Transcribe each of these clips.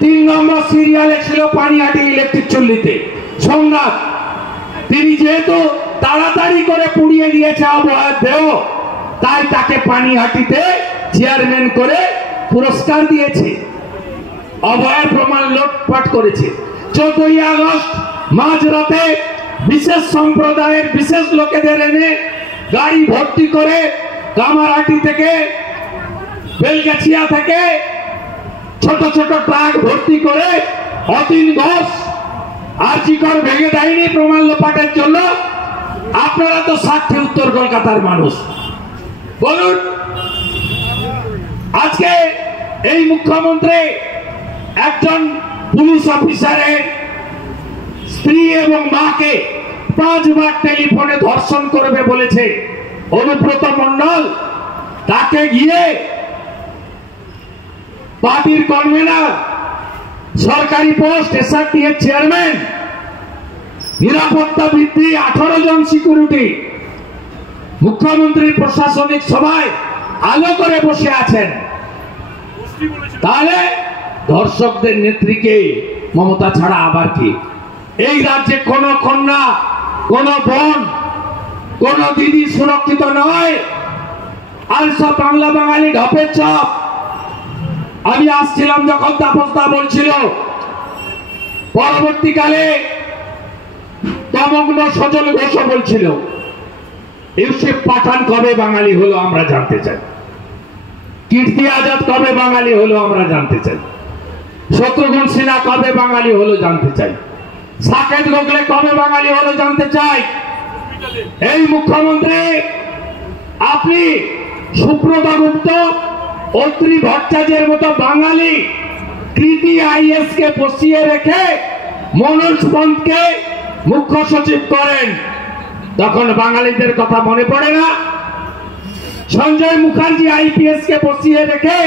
3 নম্বর সিরিয়ালে ছিল পানিহাটি ইলেকট্রিক চুল্লিতে সোমনাথ। তিনি যেহেতু তাড়াতাড়ি করে পুড়িয়ে দিয়েছে অভয়ের দেহ, তাই তাকে পানিহাটিতে চেয়ারম্যান করে পুরস্কার দিয়েছে। অভয়ের প্রমাণ লোটপাট করেছে। 14ই আগস্ট মাঝরাতে বিশেষ সম্প্রদায়ের বিশেষ লোকেদের এনে গাড়ি ভর্তি করে কামারহাটি থেকে বেলগাছিয়া থেকে ছোট ছোট ট্রাক ভর্তি করে অতীন ঘোষ আরজিকর ভেঙে দেয়নি প্রমাণ লোপাটের জন্য। আপনারা তো সাক্ষী উত্তর কলকাতার মানুষ, বলুন আজকে এই মুখ্যমন্ত্রী একজন পুলিশ অফিসারের স্ত্রী এবং মাকে 5 বার টেলিফোনে ধর্ষণ করবে বলেছে অনুব্রত মণ্ডল, তাকে গিয়ে পার্টির কনভেনার, সরকারি পোস্ট এসআরটিএর চেয়ারম্যান, নিরাপত্তা বৃদ্ধি 18 জন সিকিউরিটি, মুখ্যমন্ত্রীর প্রশাসনিক সভায় আলো করে বসে আছেন। তাহলে ধর্ষকদের নেত্রীকে মমতা ছাড়া আবার কি? এই রাজ্যে কোন কন্যা, কোন বোন, কোন দিদি সুরক্ষিত নয়। আর সব বাংলা বাঙালি ঢপের চপ। আমি আসছিলাম যখন তাপসদা বলছিল পরবর্তীকালে তমগ্ন সজল ঘোষ বলছিল ইউসুফ পাঠান কবে বাঙালি হলো আমরা জানতে চাই, কীর্তি আজাদ কবে বাঙালি হলো আমরা জানতে চাই, শত্রুঘ্ন সিনহা কবে বাঙালি হলো জানতে চাই, সাকেত গোখলে কবে বাঙালি হলো জানতে চাই। এই মুখ্যমন্ত্রী আপনি সুব্রত গুপ্ত, অত্রি ভট্টাচার্যের মতো বাঙালি কৃতি আইএস কে বসিয়ে রেখে মনোজ পন্তকে মুখ্য সচিব করেন, তখন বাঙালিদের কথা মনে পড়ে না? সঞ্জয় মুখার্জি আইপিএস কে বসিয়ে রেখে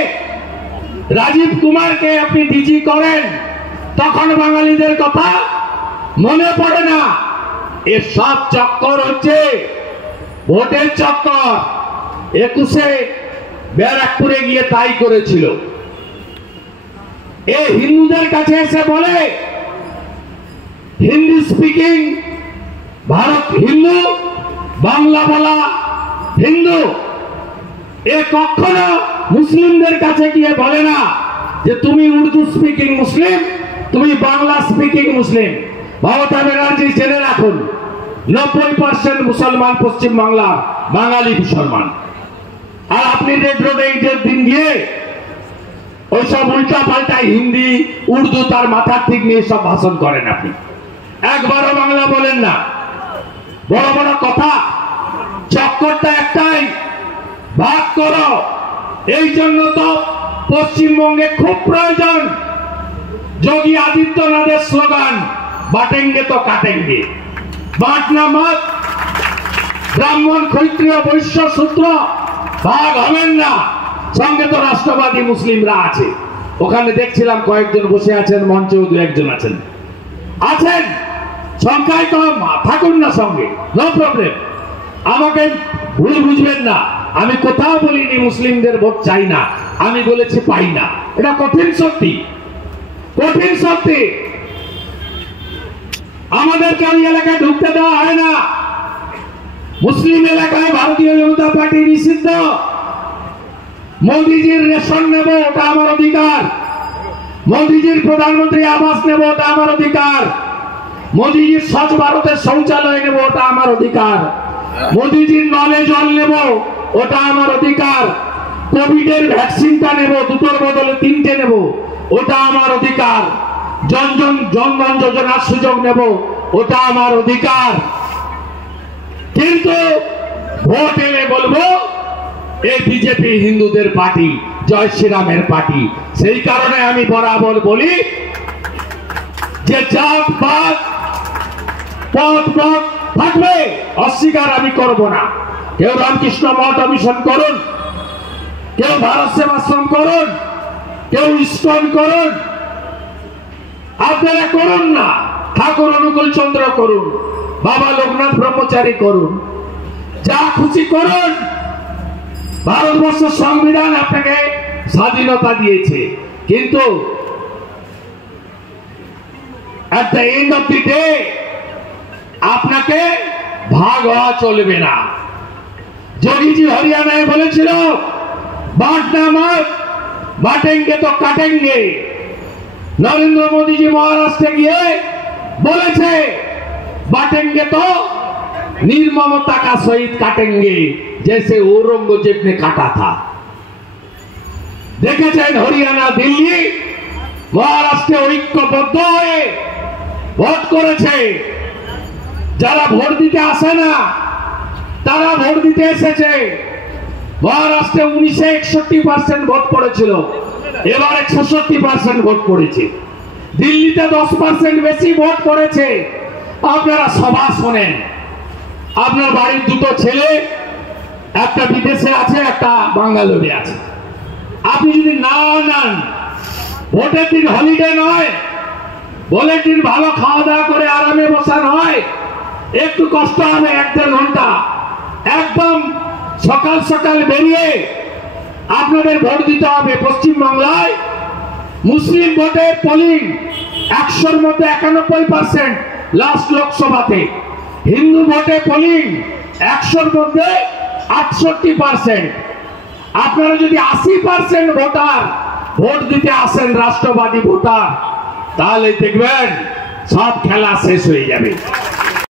রাজীব কুমারকে আপনি ডিজি করেন, তখন বাঙালিদের কথা মনে পড়ে না? এর সব চক্কর হচ্ছে ভোটের চক্কর। 21-এ ব্যারাকপুরে গিয়ে তাই করেছিল। এ হিন্দুদের কাছে এসে বলে হিন্দি স্পিকিং ভারত হিন্দু, বাংলা বলা হিন্দু। এ কখনো মুসলিমদের কাছে গিয়ে বলে না যে তুমি উর্দু স্পিকিং মুসলিম, তুমি বাংলা স্পিকিং মুসলিম। মমতা ব্যানার্জি জেনে রাখুন 90% মুসলমান পশ্চিম বাংলা বাঙালি মুসলমান। আর আপনি রেড রোডে ঈদের দিন গিয়ে ওইসব উল্টা পাল্টা হিন্দি উর্দু তার মাথার ঠিক নিয়ে সব ভাষণ করেন। আপনি একবারও বাংলা বলেন না। বড় বড় কথা, চক্করটা একটাই, ভাগ করো। এই জন্য তো পশ্চিমবঙ্গে খুব প্রয়োজন যোগী আদিত্যনাথের স্লোগান বাটেঙ্গে তো কাটেঙ্গে, বাঁটনা মত। ব্রাহ্মণ ক্ষত্রিয় বৈশ্য সূত্র ভাগ হবেন না। সঙ্গে তো রাষ্ট্রবাদী মুসলিমরা আছে, ওখানে দেখছিলাম কয়েকজন বসে আছেন, মঞ্চেও 2-1 আছেন, সংখ্যায় কম, থাকুন না সঙ্গে, নো প্রবলেম। আমাকে ভুল বুঝবেন না, আমি কোথাও বলিনি মুসলিমদের ভোট চাই না, আমি বলেছি পাই না। এটা কঠিন সত্যি, কঠিন সত্যি। আমাদেরকে ওই এলাকায় ঢুকতে দেওয়া হয় না। মুসলিম এলাকায় ভারতীয় জনতা পার্টি নিষিদ্ধ। মোদিজির রেশন নেব, ওটা আমার অধিকার। মোদিজির প্রধানমন্ত্রী আবাস নেব, ওটা আমার অধিকার। মোদিজির স্বচ্ছ ভারতের শৌচালয় নেব, ওটা আমার অধিকার। মোদিজির নলে জল নেব, ওটা আমার অধিকার। কোভিডের ভ্যাকসিনটা নেব, 2টোর বদলে 3টে নেব, ওটা আমার অধিকার। জনধন যোজনার সুযোগ নেব, ওটা আমার অধিকার। কিন্তু ভোট এলে বলবো এই বিজেপি হিন্দুদের পার্টি, জয় শ্রীরামের পার্টি। সেই কারণে আমি বরাবর বলি যে জাত পাত পথ পথ থাকবে, অস্বীকার আমি করব না। কেউ রামকৃষ্ণ মঠ মিশন করুন, কেউ ভারত সেবাশ্রম করুন, কেউ ইস্কন করুন, আপনারা করুন না। ঠাকুর অনুকূল চন্দ্র করুন, বাবা লোকনাথ ব্রহ্মচারী করুন, যা খুশি করুন। ভারতবর্ষ সংবিধান আপনাকে স্বাধীনতা দিয়েছে, কিন্তু at the end of the day আপনাকে ভাগ হওয়া চলবে না। যোগীজি হরিয়ানায় বলেছিল বাঁটনা মত বাঁটেঙ্গে তো কাটেঙ্গে। নরেন্দ্র মোদীজি মহারাষ্ট্রে গিয়ে বলেছে बांटेंगे तो निर्ममता का सहित काटेंगे जैसे औरंगजेब ने काटा था। देखेছেন হরিয়ানা দিল্লি মহারাষ্ট্রে ঐক্যবদ্ধ হয়ে ভোট করেছে। যারা ভোট দিতে আসে না তারা ভোট দিতে এসেছে। মহারাষ্ট্রে 1961% ভোট পড়েছিল, এবারে 66% ভোট পড়েছে। দিল্লিতে 10% বেশি ভোট পড়েছে। আপনারা সভা শোনেন, আপনার বাড়ির দুটো ছেলে, একটা বিদেশে আছে একটা বাঙ্গালোরে আছে। আপনি যদি না নেন, ভোটের দিন হলিডে নয়, ভোটের দিন ভালো খাওয়া দাওয়া করে আরামে বসা নয়, একটু কষ্ট হবে 1-1.5 ঘন্টা। একদম সকাল সকাল বেরিয়ে আপনাদের ভোট দিতে হবে। পশ্চিমবাংলায় মুসলিম ভোটের পোলিং 100-র মধ্যে 91% লাস্ট লোকসভাতে, হিন্দু ভোটে পোলিং 100-র মধ্যে 68%। আপনারা যদি 80% ভোটার ভোট দিতে আসেন রাষ্ট্রবাদী ভোটার, তাহলে দেখবেন সব খেলা শেষ হয়ে যাবে।